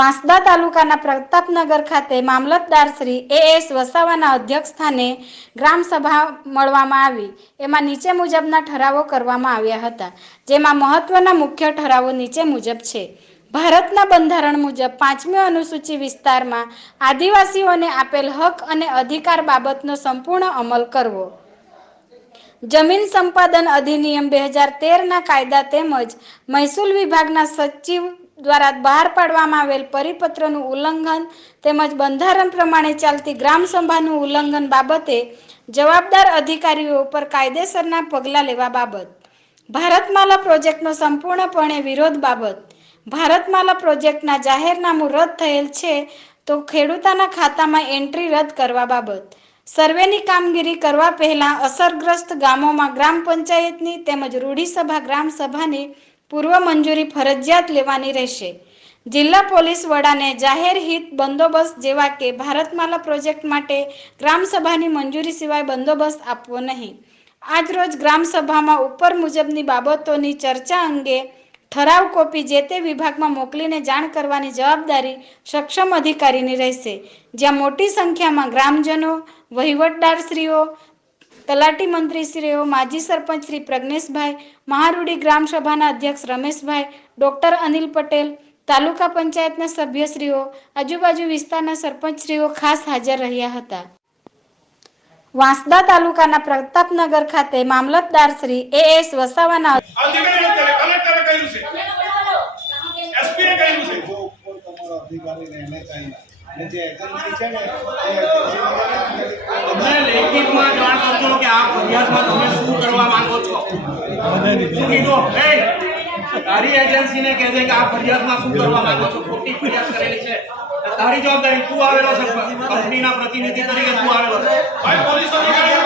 વાંસદા તાલુકાના પ્રતાપનગર ખાતે મામલતદાર શ્રી એએસ વસાવાના અધ્યક્ષસ્થાને ગ્રામસભા મળવામાં આવી। એમાં નીચે મુજબના ઠરાવો કરવામાં આવ્યા હતા, જેમાં મહત્વના મુખ્ય ઠરાવો નીચે મુજબ છે। ભારતના બંધારણ મુજબ 5મી અનુસૂચિ વિસ્તારમાં આદિવાસીઓને આપેલ હક અને અધિકાર બાબતનો સંપૂર્ણ અમલ કરવો। જમીન સંપાદન અધિનિયમ 2013ના કાયદા તેમજ મહેસૂલ વિભાગના સચિવ દ્વારા બહાર પાડવામાં આવેલ પરિપત્રનું ઉલ્લંઘન તેમજ બંધારણ પ્રમાણે ચાલતી ગ્રામસભાનું ઉલ્લંઘન બાબતે જવાબદાર અધિકારીઓ પર કાયદેસરના પગલાં લેવા બાબત। ભારતમાલા પ્રોજેક્ટનો સંપૂર્ણપણે વિરોધ બાબત। ભારતમાલા પ્રોજેક્ટના જાહેરનામું રદ થયેલ છે તો ખેડૂતોના ખાતામાં એન્ટ્રી રદ કરવા બાબત। સર્વેની કામગીરી કરવા પહેલા અસરગ્રસ્ત ગામોમાં ગ્રામ પંચાયતની તેમજ રૂઢિસભા ગ્રામસભાની પૂર્વ મંજૂરી ફરજિયાત લેવાની રહેશે। જિલ્લા પોલીસ વડાને જાહેર હિત બંદોબસ્ત જેવા કે ભારતમાલા પ્રોજેક્ટ માટે ગ્રામસભાની મંજૂરી સિવાય બંદોબસ્ત આપવો નહીં। આજરોજ ગ્રામસભામાં ઉપર મુજબની બાબતોની ચર્ચા અંગે ઠરાવ કોપી જે તે વિભાગમાં મોકલીને જાણ કરવાની જવાબદારી સક્ષમ અધિકારીની રહેશે, જ્યાં મોટી સંખ્યામાં ગ્રામજનો, વહીવટદારશ્રીઓ, તલાટી મંત્રીશ્રીઓ, માજી સરપંચ શ્રી પ્રજ્ઞેશભાઈ, મહારૂઢી ગ્રામસભાના અધ્યક્ષ રમેશભાઈ, ડોક્ટર અનિલ પટેલ, તાલુકા પંચાયતના સભ્યશ્રીઓ, આજુબાજુ વિસ્તારના સરપંચશ્રીઓ ખાસ હાજર રહ્યા હતા। વાંસદા તાલુકાના પ્રતાપનગર ખાતે મામલતદાર શ્રી એએસ વસાવાના લેખિતમાં જાણ કરજો કે આ ફરિયાદમાં તમે શું કરવા માંગો છો। તારી એજન્સીને કહેજે કે આ ફરિયાદમાં શું કરવા માંગો છો। ખોટી ફરિયાદ કરેલી છે, તારી જવાબદારી। તું આવેલો છે કંપનીના પ્રતિનિધિ તરીકે, તું આવેલો છે ભાઈ। પોલીસ અધિકારી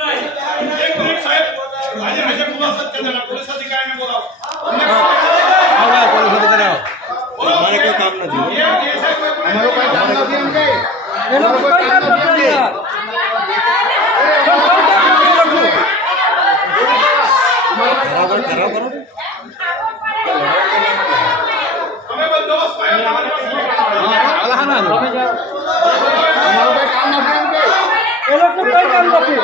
ભાઈ એક મિનિટ સાહેબ, આજે ખુલાસો કરી દેના। પોલીસ અધિકારીને બોલાવો। પોલીસ અધિકારી हमारे कोई काम नहीं, हमारे कोई काम नहीं, ये लोग कोई काम नहीं। बराबर खराब करो, हमें बंदोबस्त पाया हमारे पास। हां ना, हमें जा हमारा कोई काम नहीं, ये लोग को कोई काम नहीं।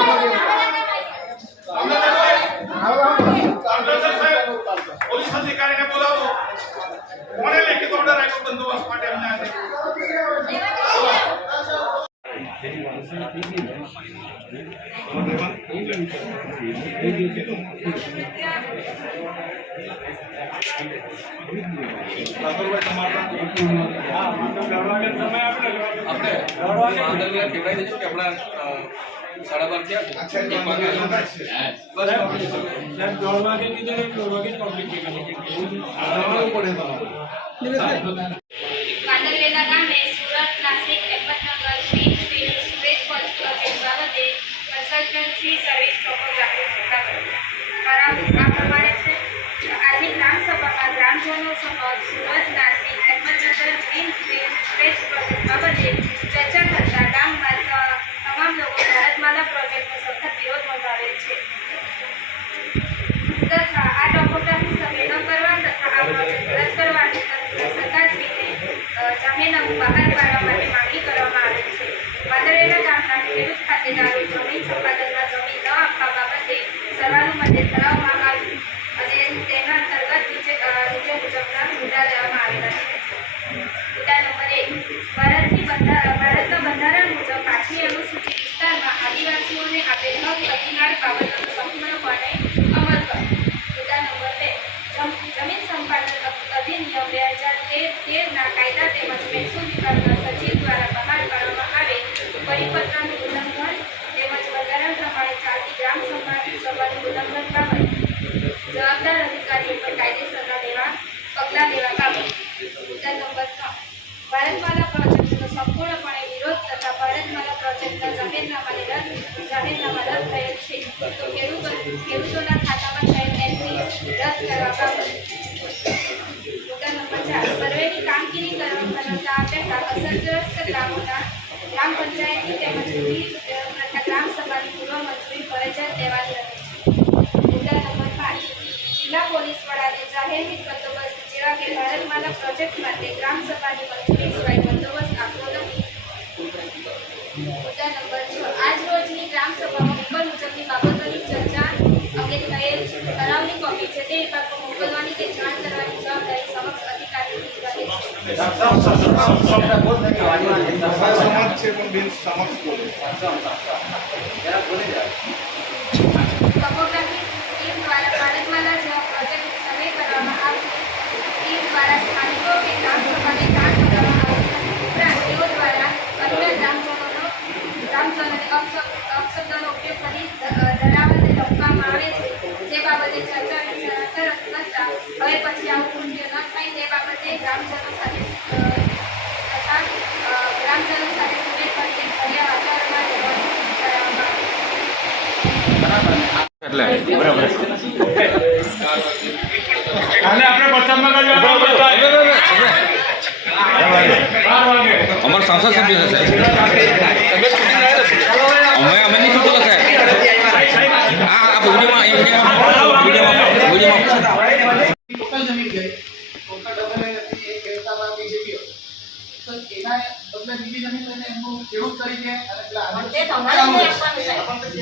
पुलिस अधिकारी ने बुलाओ, કોણે લેખિત ઓર્ડર આપ્યો બંદોબસ્ત માટે અમને? વાંદરવેલા ગામે Surat, Nashik, Ahmednagar, green field space project બાબતે કન્સલ્ટન્સી સર્વિસ ટોપોગ્રાફી આ પ્રમાણે છે। આજે ગ્રામસભામાં ગ્રામજનો સમક્ષ Surat, Nashik, Ahmednagar, green field space project બાબતે ચર્ચા કરતા ગામમાં તમામ લોકો ભારતમાલા પ્રોજેક્ટનો સખત વિરોધ નોંધાવેલ છે તથા આ ટોપોગ્રાફી સર્વે ન કરવા તથા આ પ્રોજેક્ટ રદ કરવાની સરકારશ્રીને જાહેરનામું બહાર પાડવા માટે માંગણી કરવામાં આવેલ છે। વાંદરવેલા ગામના ખેડૂત ખાતેદારો જમીન સંપાદનમાં જમીન ન આપવા બાબતે સર્વાનુમતે ઠરાવવામાં આવ્યું અને તેના અંતર્ગત નીચે મુજબના મુદ્દા લેવામાં આવેલા છે। મુદ્દા નંબર 1, ભારતના બંધારણ મુજબ 5મી અનુસૂચિ વિસ્તારમાં આદિવાસીઓને આપેલ હક અધિકાર બાબતનો સંપૂર્ણપણે અમલ કરો। મુદ્દા નંબર 2, જમીન સંપાદન અધિનિયમ 2013ના કાયદા તેમજ મહેસૂલ વિભાગના સચિવ દ્વારા બહાર પાડવામાં આવેલ પરિપત્રનું ઉલ્લંઘન તેમજ બંધારણ પ્રમાણે ચાલતી ગ્રામસભાનું ઉલ્લંઘન બાબત જવાબદાર અધિકારીઓ પર કાયદેસરના પગલાં લેવા બાબત। મુદ્દા નંબર 3, ભારતમાલા પ્રોજેક્ટનો સંપૂર્ણપણે વિરોધ તથા ભારતમાલા પ્રોજેક્ટના જાહેરનામા રદ થયેલ છે તો ખેડૂતોના ખાતામાં થયેલ એન્ટ્રી રદ કરવા બાબત। મુદ્દા નંબર 4, સર્વેની કામગીરી કરતા પહેલા અસરગ્રસ્ત ગામોના ગ્રામ પંચાયતની તેમજ તથા ગ્રામસભાની પૂર્વ મંજૂરી ફરજિયાત લેવાની રહે છે। મુદ્દા નંબર 5, જિલ્લા પોલીસ વડાને જાહેર હિત બંદોબસ્ત જેવા કે કે ભારતમાલા પ્રોજેક્ટ માટે ગ્રામ સભાની મંજૂરી સિવાય બંદોબસ્ત આપવો નથી. મુદ્દા નંબર 6, આજ રોજની ગ્રામ સભામાં ઉપર મુજબની બાબતોની ચર્ચા અંગે થયેલ ઠરાવની કોપી છે તે વિભાગમાં મોકલવાની કે જાણ કરવાની જવાબદારી સમક્ષ અધિકારીની રહે છે. ટોપોગ્રાફી ટીમ દ્વારા ભારતમાલા જેવા પ્રોજેક્ટ સર્વે કરવામાં આવશે. ટીમ દ્વારા સ્થાનિકો કે ગ્રામ સભાને જાણ કરવામાં આવશે. ઉપરાંત તેઓ દ્વારા અન્ય ગ્રામજનોને અપશબ્દોનો ઉપયોગ કરી ડરાવને લખવામાં આવે છે. જે બાબતે ચર્ચા વિચારણા કરતા હવે પછી આવું કૃત્ય ન થાય તે બાબતે ગ્રામજનો સાથે સુમેળભરી ફરિયાદ આધારમાં લેવાનું કરાવવામાં અમાર સંસદ સભ્ય છે અમે નહીં છૂટો છે આ વિડીયોમાં ટોટલ જમીન ગઈ ટોટલ ડબલ હતી એક ખેડૂતમાં બીજેપી તો એના બદલે બીજી જમીન લઈને એમનું ખેડૂત તરીકે અને પેલા તે તમારે જ આપવાનું છે.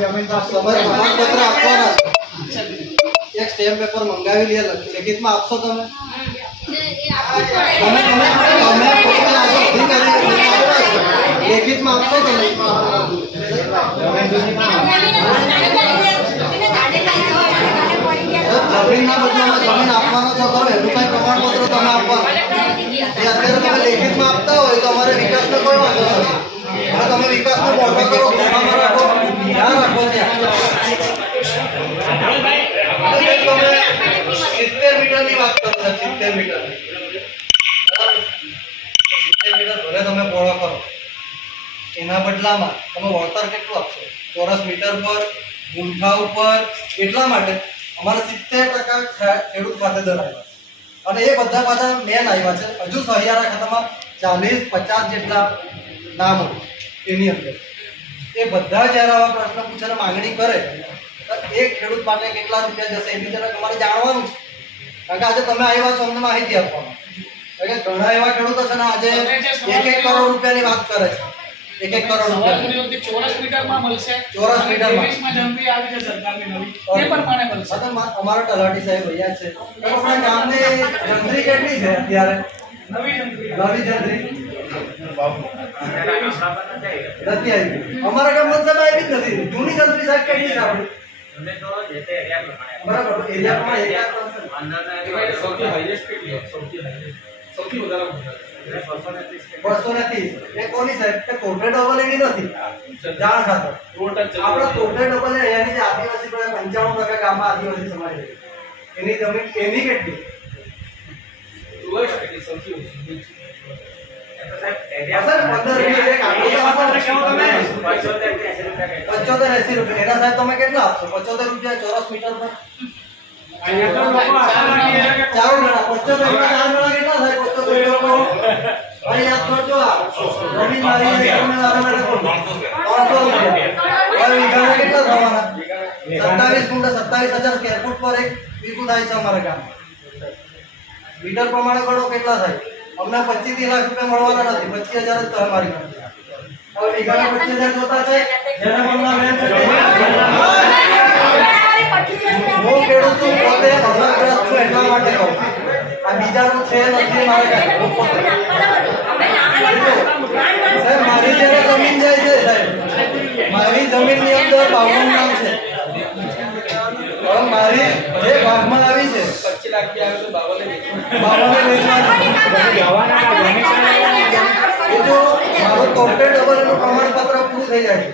જમીન પ્રમાણપત્ર આપવાના એક સ્ટેમ્પ પેપર મંગાવી લે લેખિતમાં આપશો તમે લેખિતમાં આપશો તમે જમીનના બદલામાં જમીન આપવાનો છો કરો એનું કઈ પ્રમાણપત્ર તમે આપવાનું અત્યારે તમે લેખિતમાં આપતા હોય તો અમારે વિકાસનો કોઈ વાંધો નથી અને તમે વિકાસનો મોટો કરો ધ્યાનમાં રાખો ધ્યાન રાખો ત્યાં 70 મીટરની વાત કરો 70 મીટર 70 મીટર ભલે તમે પહોળો કરો એના બદલામાં તમે વળતર કેટલું આપશો ચોરસ મીટર પર ગુંઠા ઉપર એટલા માટે અમારે 70% ખેડૂત ખાતેદાર આવ્યા અને એ બધા પાછા મેન આવ્યા છે હજુ સહિયારા ખાતામાં 40-50 જેટલા નામ એની અંદર એ બધા જ્યારે આવા પ્રશ્ન પૂછે માંગણી કરે એક ખેડૂત માટે કેટલા રૂપિયા જશે એની જરાક તમારે જાણવાનું છે કારણ કે આજે તમે આવ્યા છો અમને માહિતી આપવાનું કારણ કે ઘણા એવા ખેડૂતો છે ને આજે 1-1 કરોડ રૂપિયાની વાત કરે છે 1-1 કરોડ રૂપિયા ચોરસ મીટરમાં મળશે ચોરસ મીટરમાં 23 માં જંત્રી આવી છે સરકારની નવી તે પ્રમાણે મળશે અમારા તલાટી સાહેબ રહ્યા છે આપણા ગામની જંત્રી કેટલી છે અત્યારે નવી જંત્રી નથી આવી અમારા ગામમાં સાહેબ આવી જ નથી જૂની જંત્રી સાહેબ કેટલી છે આપણી બરાબર એરિયા પ્રમાણે સૌથી હાઈએસ્ટ કેટલી સૌથી વધારે 230 એ કોની સાહેબ કે ટોટલ ડબલ એની નથી જાણ ખાતર આપણા ટોટલ ડબલ અહીંયાની જે આદિવાસી પર 95% ગામમાં આદિવાસી સમાજ છે એની જમીન એની કેટલી સૌથી ઓછી સર 15-20 એક આટલું તો આપો તમે 75-80 રૂપિયા એના સાહેબ તમે કેટલા આપશો 75 રૂપિયા ચોરસ મીટર પર ચાર ગણા 75 રૂપિયા 4 ગણા કેટલા થાય 75 રૂપિયા ભાઈ યાદ કરજો આ જમીન મારી તમે વારે 300 રૂપિયા હવે વીઘાના કેટલા થવાના 27 ગુંઠા 27000 સ્ક્વેર ફૂટ પર એક વીઘું થાય છે અમારા ગામમાં મીટર પ્રમાણે ગણો કેટલા થાય અમને 25 લાખ રૂપિયા મળવાના નથી 25000 જ તો અમારી ગામ હવે વીઘાના 25000 જોતા છે જેના મનમાં વેન છે હું ખેડૂત છું પોતે અસરગ્રસ્ત છું એટલા માટે કહું આ બીજાનું છે નથી મારે સાહેબ મારી જ્યારે જમીન જાય છે સાહેબ મારી જમીનની અંદર બાવન નામ છે મારી જે ભાગમાં આવી છે 25 લાખ રૂપિયા આવે તો 52 મારું ટોટલ ડબલ એનું પ્રમાણપત્ર પૂરું થઈ જાય છે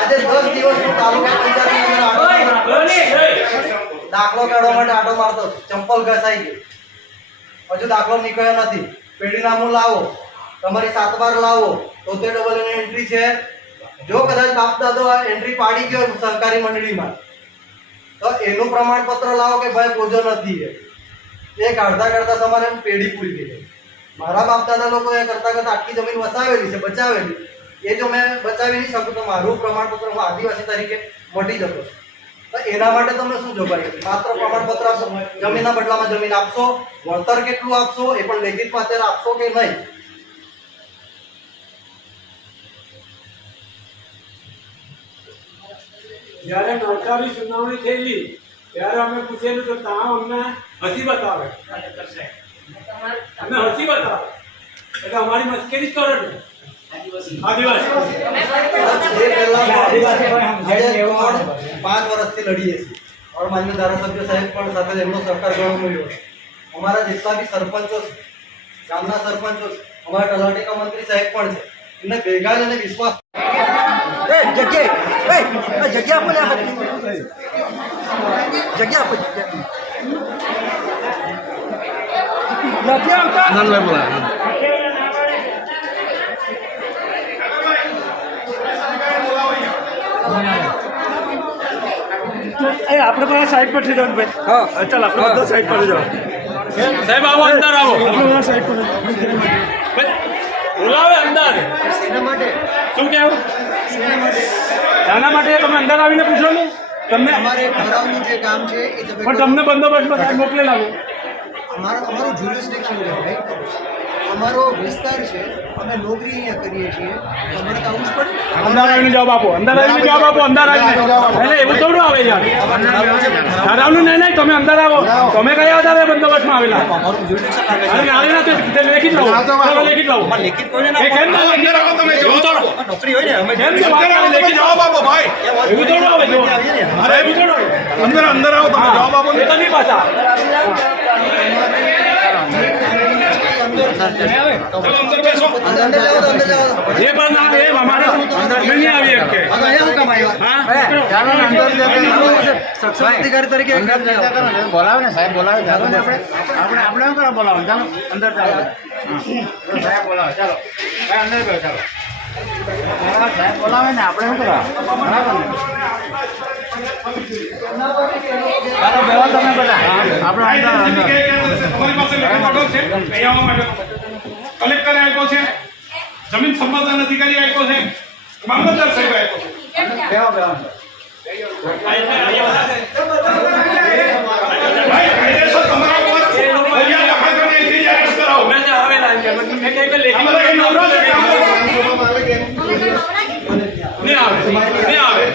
આજે 10 દિવસનું તાલુકા પંચાયતની દાખલો કાઢવા માટે આટો મારતો ચંપલ ઘસાઈ ગઈ હજુ દાખલો નીકળ્યો નથી પેઢીનામું લાવો તમારી 7 બાર લાવો ટોટલ ડબલ એની એન્ટ્રી છે જો કદાચ બાપ દાદો આ એન્ટ્રી પાડી ગયો સરકારી મંડળીમાં તો એનું પ્રમાણપત્ર લાવો કે ભાઈ બોજો નથી એ કાઢતા તમારે પેઢી પૂરી થઈ જાય મારા બાપ દાદા લોકો એ કરતા આટલી જમીન વસાવેલી છે બચાવેલી એ જો મેં બચાવી નહીં શકું તો મારું પ્રમાણપત્ર હું આદિવાસી તરીકે મટી જતો તો એના માટે તમને શું જોગવાઈ હતી? માત્ર પ્રમાણપત્ર આપશો, જમીનના બદલામાં જમીન આપશો, વળતર કેટલું આપશો એ પણ લેખિતમાં અત્યારે આપશો કે નહીં? જ્યારે નવસારી સુનાવણી થયેલી ત્યારે અમે પૂછેલું તો ત્યાં અમને હસી બતાવે, અમને હસી બતાવે એટલે અમારી મશ્કરી જ કરો ને આદિવાસી. એ પહેલા આજે 5 વર્ષથી લડીએ છીએ. और माન્ય ધારાસભ્ય સાહેબ પણ સાથે એમનો સહકાર ઘણો મળ્યો છે. અમારા જેટલા બી સરપંચો છે, ગામના સરપંચો છે, અમારા તલાટીકા મંત્રી સાહેબ પણ છે, એમને ભેગા અને વિશ્વાસ જગ્યા આપો આનંદભાઈ બોલા. આપણે બધા સાઈડ પર થઈ જાવ ભાઈ. હા ચાલ આપણે બધા સાઈડ પર જાઓ. સાહેબ આવો, અંદર આવો. આપણે બધા સાઈડ પર બોલાવે અંદર. શું કેવું? આના માટે તમે અંદર આવીને પૂછો ને તમને. અમારે ઠરાવનું જે કામ છે એ પણ તમને બંદોબસ્તમાં મોકલેલા છે. અમારું જ્યુરિસ્ડિક્શન છે ભાઈ, અમારો વિસ્તાર છે, અમે નોકરી અહીંયા કરીએ છીએ, અમારે તો આવવું જ પડે. અંદર આવીને જવાબ આપો, અંદર આવીને જવાબ આપો, અંદર આવીને. એટલે એવું થોડું આવે યાર. ઠરાવનું નહીં, તમે અંદર આવો. તમે કયા આધારે બંદોબસ્તમાં આવેલા? અરે આવેલા તો લેખિત લાવો, લેખિત લાવો. એ કેમ ના લેખિત લાવો? તમે એવું થોડું નોકરી હોય ને અમે કેમ છે વાત કરે? લેખિત જવાબ આપો ભાઈ. એવું થોડું આવે જો. અરે એવું થોડું આવે. અંદર આવો, તમે જવાબ આપો. એ તો નહીં પાછા. ये बात ना है हमारे अंदर नहीं આવી શકે. અધિકારી તરીકે બોલાવે ને સાહેબ બોલાવે ચાલો ને આપણે શું કરો બોલાવો ચાલો અંદર ચાલો સાહેબ બોલાવે ચાલો ભાઈ અંદર બેસો ચાલો સાહેબ બોલાવે ને આપણે શું કરવા બરાબર ને ચાલો બેહો તમે બધા આપણે અંદર તમારી પાસે લેખિત છે અહીં આવવા માટે કલેક્ટરે આપ્યો છે, જમીન સંપાદન અધિકારી આપ્યો છે, મામલતદાર સાહેબ આપ્યો છે. બેહો બેહો ભાઈ કાયદેસર તમારા ઉપર ફરિયાદ દાખલ કરીને અહીંથી જ અરેસ્ટ કરાવો. મેં આવેલા છે મેં કઈ લેખિત નવરો છે નહીં આવે નહીં આવે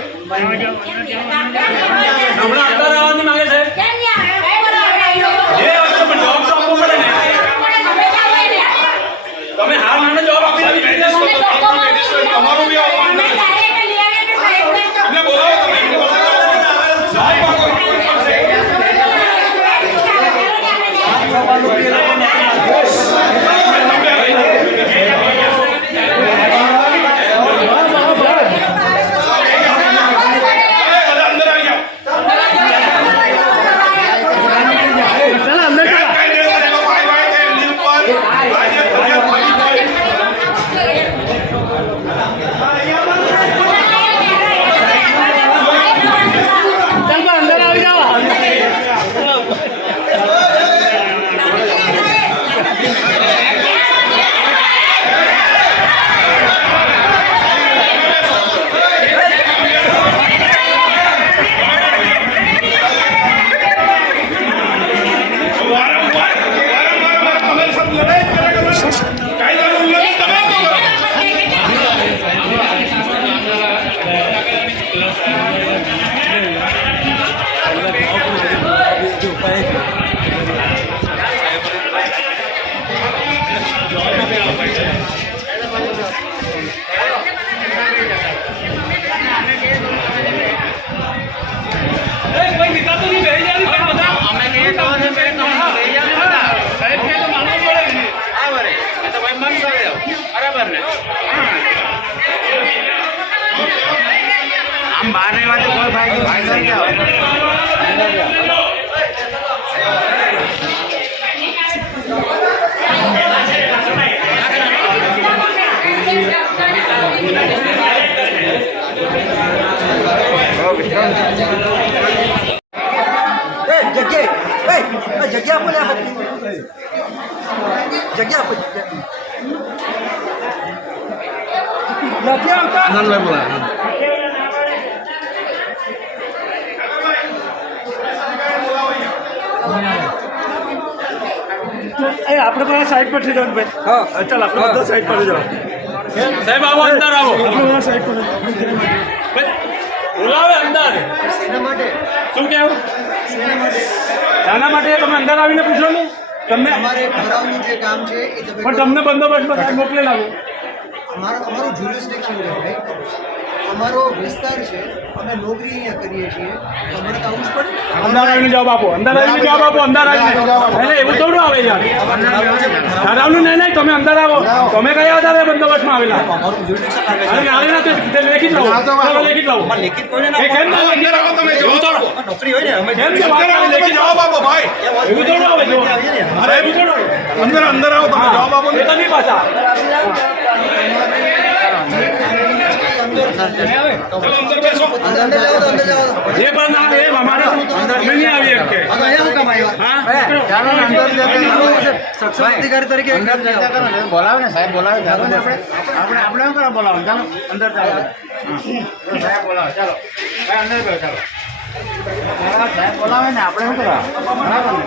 હમણાં અંદર આવવાની માંગે છે. એ વસ્તુ પણ જવાબ તો આપવો પડે ને. તમે હાર માને જવાબ આપી તમારું બી અપમાન નહીં. એમને બોલાવો તમે સાહેબ આપો. આમ બહાર ની વાત કોઈ ફાયદો જગ્યા આપો ને જગ્યા આપો આનંદભાઈ બોલા. આપણે બધા સાઈડ પરથી જાઓ ભાઈ. હા ચાલ આપણે બધા સાઈડ પર જાઓ. સાહેબ આવો અંદર આવો. આપણે બધા સાઈડ પર બોલાવે અંદર. શું કેવું? શાના માટે તમે અંદર આવીને પૂછો ને તમને. અમારે ઠરાવનું જે કામ છે એ તમે પણ તમને બંદોબસ્તમાં સાહેબ મોકલેલા છે. અમારું જ્યુરિસ્ડિક્શન છે ભાઈ. અમારો વિસ્તાર છે, અમે નોકરી અહીંયા કરીએ છીએ, અમારે તો આવું જ પડે. અંદર આવીને જવાબ આપો. અંદર આવીને જવાબ આપો. અંદર આવીને એટલે એવું થોડું આવે યાર. ઠરાવનું નહીં તમે અંદર આવો. તમે કયા આધારે બંદોબસ્તમાં આવેલા? અરે આવેલા તો લેખિત લાવો. ચાલો લેખિત લાવો. એ કેમ ના લેખિત લાવો તમે? એવું થોડું નોકરી હોય ને અમે કેમ કે વાત આવે લેખિત જવાબ આપો ભાઈ. એવું થોડું આવે જો. અરે એવું થોડું અંદર આવો તમે જવાબ આપો. એ તો નહીં પાછા. અંદર જાઓ તો અંદર જાઓ. એ પણ ના એ અમારા અંદર નહીં આવી શકે. અહીંયા કામ આવ્યા? હા ચાલો ને અંદર સક્ષમ અધિકારી તરીકે બોલાવે ને સાહેબ બોલાવે ચાલો ને આપણે આપણે શું કરવા બોલાવો ચાલો અંદર ચાલો હા સાહેબ બોલાવે ચાલો ભાઈ અંદર બેસો ચાલો સાહેબ બોલાવે ને આપણે શું કરવા બરાબર ને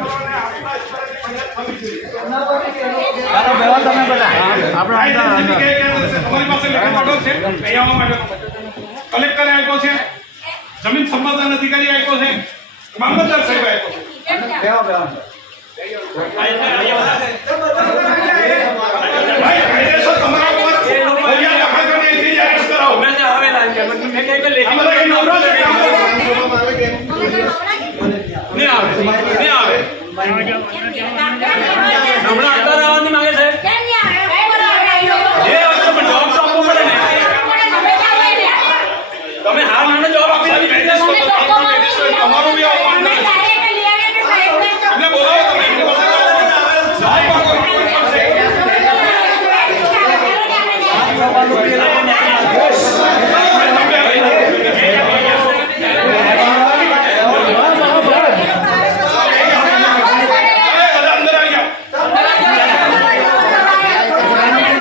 ચાલો બેહો તમે બધા આપણે અંદર તમારી પાસે લેખિત ઓર્ડર છે અહીંયા આવવા માટે કલેક્ટરે આપ્યો છે, જમીન સંપાદન અધિકારી આપ્યો છે, મામલતદાર સાહેબ આપ્યો છે. બેહો બેહો ભાઈ કાયદેસર તમારા ઉપર ફરિયાદ દાખલ કરીને અહીંથી જ અરેસ્ટ કરાવો. મેં આવેલા છે મેં કઈ લેખિત નવરો છે નહીં આવે નહીં આવે હમણાં અંદર આવવાની માંગે છે. જે વસ્તુ પણ જવાબ તો આપવો પડે ને. તમે હા મને જવાબ આપી દીધી. તમારું બી આવવાનું